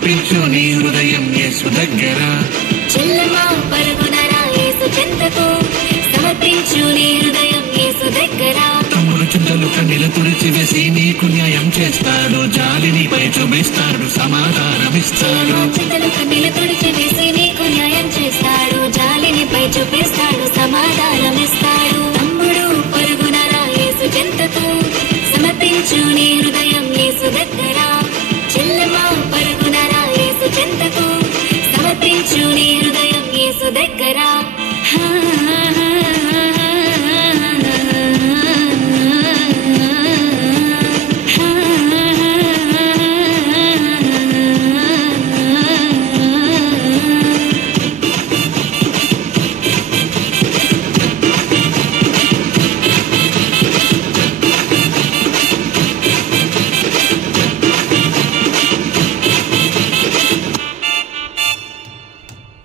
సమర్పించు నీ హృదయం యేసు దగ్గర. చెల్లమా పరుగునరా యేసు చెంతకు, సమర్పించు నీ హృదయం యేసు దగ్గర. తమ్ముడు చింతలు కన్నీల తుడిచివేసి నీకు న్యాయం చేస్తాడు, జాలి నీపై చూపిస్తాడు, సమాధానమిస్తాడు. చింతలు కన్నీల తుడిచివేసి నీకు న్యాయం చేస్తాడు, జాలినిపై చూపిస్తాడు, సమాధానమిస్తాడు. తమ్ముడు పరుగునరా యేసు చెంతకు, సమర్పించు నీ హృదయం యేసు దగ్గర. చెల్లమా పరుగునరా యేసు చెంతకు, సమర్పించు నీ హృదయం యేసు దగ్గర.